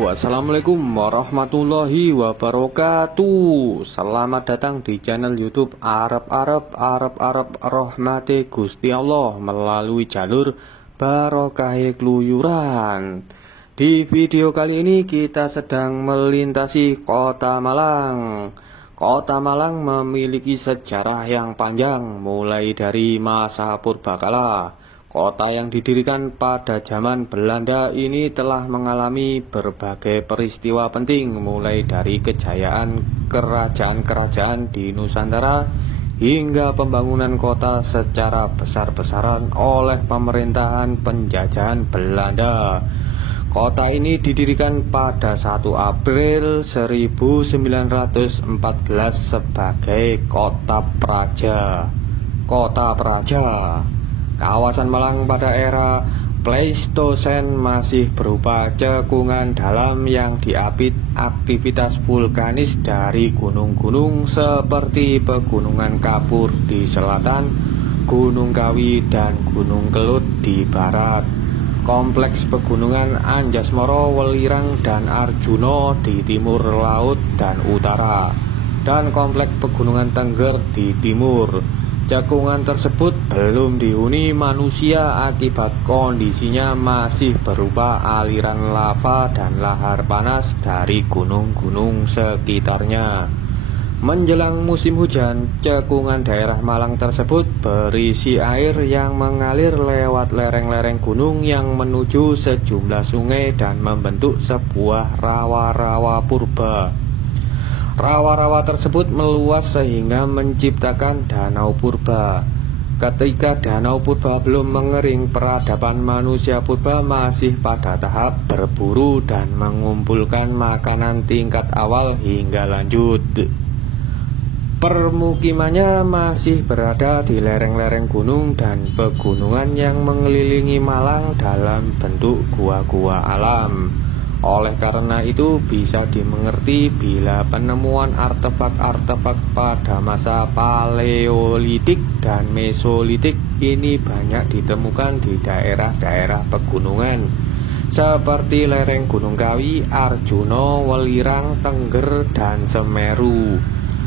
Assalamualaikum warahmatullahi wabarakatuh. Selamat datang di channel YouTube Arab Rahmati Gusti Allah melalui jalur Barokahe Kluyuran. Di video kali ini kita sedang melintasi Kota Malang. Kota Malang memiliki sejarah yang panjang mulai dari masa purbakala. Kota yang didirikan pada zaman Belanda ini telah mengalami berbagai peristiwa penting, mulai dari kejayaan kerajaan-kerajaan di Nusantara hingga pembangunan kota secara besar-besaran oleh pemerintahan penjajahan Belanda. Kota ini didirikan pada 1 April 1914 sebagai Kota Praja. Kawasan Malang pada era Pleistosen masih berupa cekungan dalam yang diapit aktivitas vulkanis dari gunung-gunung seperti Pegunungan Kapur di selatan, Gunung Kawi dan Gunung Kelut di barat, kompleks pegunungan Anjasmara, Welirang dan Arjuna di timur laut dan utara, dan kompleks pegunungan Tengger di timur. Cekungan tersebut belum dihuni manusia akibat kondisinya masih berupa aliran lava dan lahar panas dari gunung-gunung sekitarnya. Menjelang musim hujan, cekungan daerah Malang tersebut berisi air yang mengalir lewat lereng-lereng gunung yang menuju sejumlah sungai dan membentuk sebuah rawa-rawa purba. Rawa-rawa tersebut meluas sehingga menciptakan danau purba. Ketika danau purba belum mengering, peradaban manusia purba masih pada tahap berburu dan mengumpulkan makanan tingkat awal hingga lanjut. Permukimannya masih berada di lereng-lereng gunung dan pegunungan yang mengelilingi Malang dalam bentuk gua-gua alam. Oleh karena itu bisa dimengerti bila penemuan artefak-artefak pada masa Paleolitik dan Mesolitik ini banyak ditemukan di daerah-daerah pegunungan seperti lereng Gunung Kawi, Arjuna, Welirang, Tengger, dan Semeru,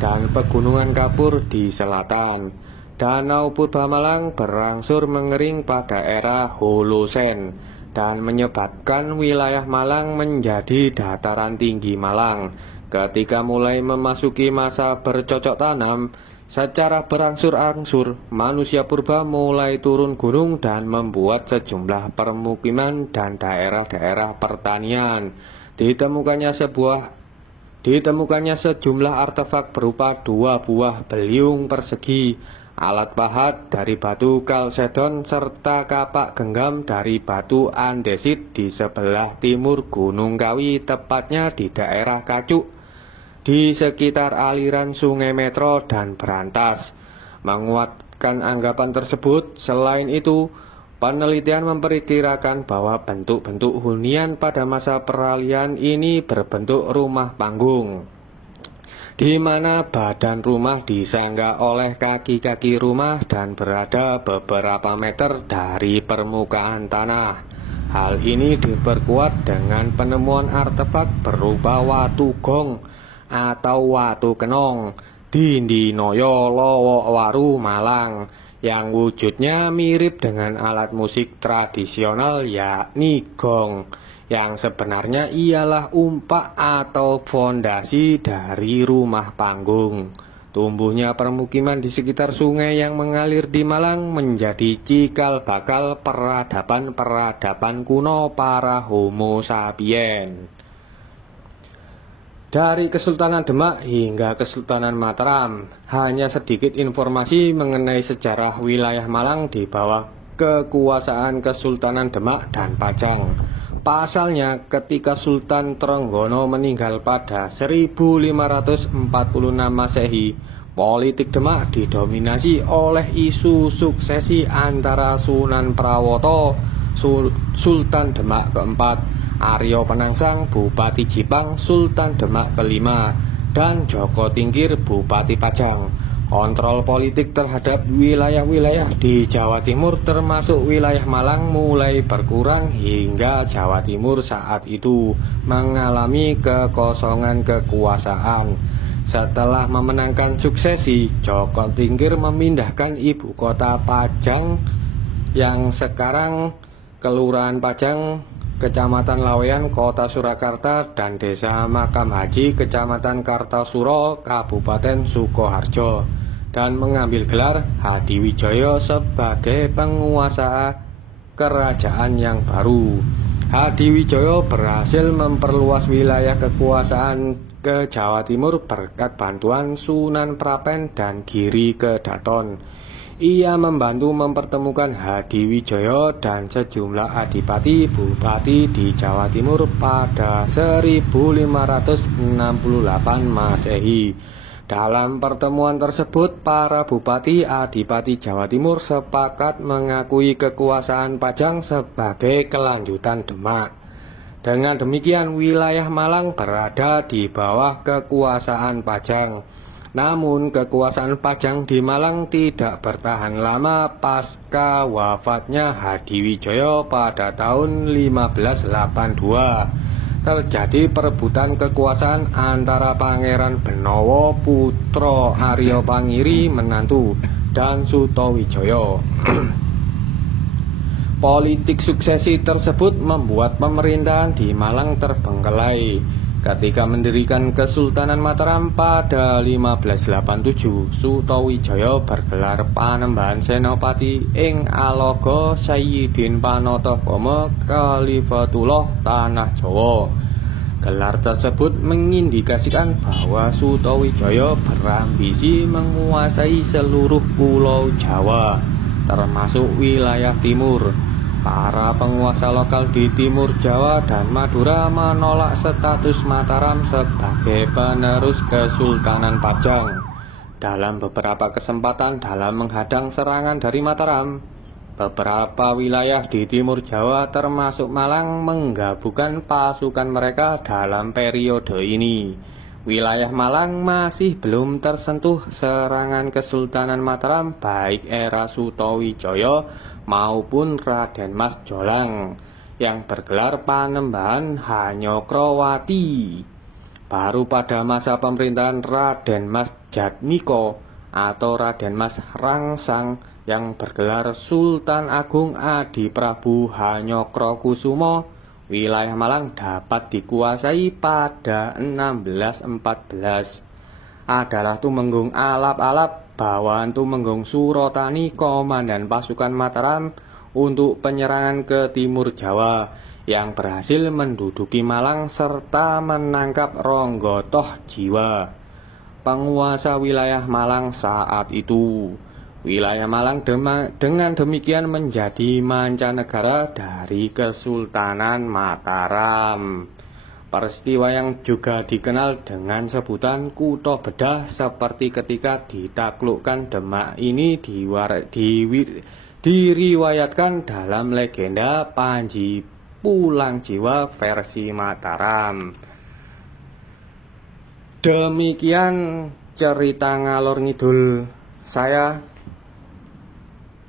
dan Pegunungan Kapur di selatan. Danau Purba Malang berangsur mengering pada era Holosen dan menyebabkan wilayah Malang menjadi dataran tinggi Malang. Ketika mulai memasuki masa bercocok tanam, secara berangsur-angsur manusia purba mulai turun gunung dan membuat sejumlah permukiman dan daerah-daerah pertanian. Ditemukannya sejumlah artefak berupa 2 buah beliung persegi, alat pahat dari batu kalsedon, serta kapak genggam dari batu andesit di sebelah timur Gunung Kawi, tepatnya di daerah Kacuk, di sekitar aliran Sungai Metro dan Berantas. Menguatkan anggapan tersebut, selain itu, penelitian memperkirakan bahwa bentuk-bentuk hunian pada masa peralihan ini berbentuk rumah panggung, di mana badan rumah disangga oleh kaki-kaki rumah dan berada beberapa meter dari permukaan tanah. Hal ini diperkuat dengan penemuan artefak berupa watu gong atau watu kenong di Ndinoyo Lowowaru Malang, yang wujudnya mirip dengan alat musik tradisional yakni gong, yang sebenarnya ialah umpak atau fondasi dari rumah panggung. Tumbuhnya permukiman di sekitar sungai yang mengalir di Malang menjadi cikal bakal peradaban kuno para Homo sapien. Dari Kesultanan Demak hingga Kesultanan Mataram, hanya sedikit informasi mengenai sejarah wilayah Malang di bawah kekuasaan Kesultanan Demak dan Pajang. Pasalnya, ketika Sultan Trenggono meninggal pada 1546 Masehi, politik Demak didominasi oleh isu suksesi antara Sunan Prawoto, Sultan Demak keempat, Aryo Penangsang, Bupati Jipang, Sultan Demak kelima, dan Joko Tingkir, Bupati Pajang. Kontrol politik terhadap wilayah-wilayah di Jawa Timur termasuk wilayah Malang mulai berkurang hingga Jawa Timur saat itu mengalami kekosongan kekuasaan. Setelah memenangkan suksesi, Joko Tingkir memindahkan ibu kota Pajang yang sekarang Kelurahan Pajang, Kecamatan Laweyan, Kota Surakarta, dan Desa Makam Haji, Kecamatan Kartosuro, Kabupaten Sukoharjo, dan mengambil gelar Hadiwijoyo sebagai penguasa kerajaan yang baru. Hadiwijoyo berhasil memperluas wilayah kekuasaan ke Jawa Timur berkat bantuan Sunan Prapen dan Giri Kedaton. Ia membantu mempertemukan Hadiwijoyo dan sejumlah adipati bupati di Jawa Timur pada 1568 Masehi. Dalam pertemuan tersebut, para bupati adipati Jawa Timur sepakat mengakui kekuasaan Pajang sebagai kelanjutan Demak. Dengan demikian, wilayah Malang berada di bawah kekuasaan Pajang. Namun, kekuasaan Pajang di Malang tidak bertahan lama pasca wafatnya Hadiwijoyo pada tahun 1582. Terjadi perebutan kekuasaan antara Pangeran Benowo Putro Aryo Pangiri menantu dan Sutowijoyo. Politik suksesi tersebut membuat pemerintahan di Malang terbengkelai. Ketika mendirikan Kesultanan Mataram pada 1587, Sutowijoyo bergelar Panembahan Senopati ing Alogo Sayyidin Panotobomo Khalifatullah Tanah Jawa. Gelar tersebut mengindikasikan bahwa Sutowijoyo berambisi menguasai seluruh pulau Jawa, termasuk wilayah timur. Para penguasa lokal di Timur Jawa dan Madura menolak status Mataram sebagai penerus Kesultanan Pajang. Dalam beberapa kesempatan dalam menghadang serangan dari Mataram, beberapa wilayah di Timur Jawa termasuk Malang menggabungkan pasukan mereka dalam periode ini. Wilayah Malang masih belum tersentuh serangan Kesultanan Mataram baik era Sutowijoyo maupun Raden Mas Jolang yang bergelar Panembahan Hanyokrowati. Baru pada masa pemerintahan Raden Mas Jatmiko atau Raden Mas Rangsang yang bergelar Sultan Agung Adi Prabu Hanyokrokusumo, wilayah Malang dapat dikuasai pada 1614. Adalah Tumenggung Alap-Alap Bawan Tumenggung Surotani, komandan pasukan Mataram untuk penyerangan ke Timur Jawa, yang berhasil menduduki Malang serta menangkap Ronggo Tohjiwa, penguasa wilayah Malang saat itu. Wilayah Malang dengan demikian menjadi mancanegara dari Kesultanan Mataram. Peristiwa yang juga dikenal dengan sebutan Kutha Bedah seperti ketika ditaklukkan Demak ini diriwayatkan dalam legenda Panji Pulang Jiwa versi Mataram. Demikian cerita ngalor ngidul saya.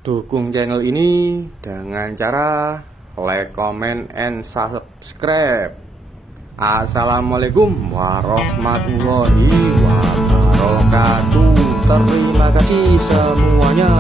Dukung channel ini dengan cara like, comment, and subscribe. Assalamualaikum warahmatullahi wabarakatuh. Terima kasih semuanya.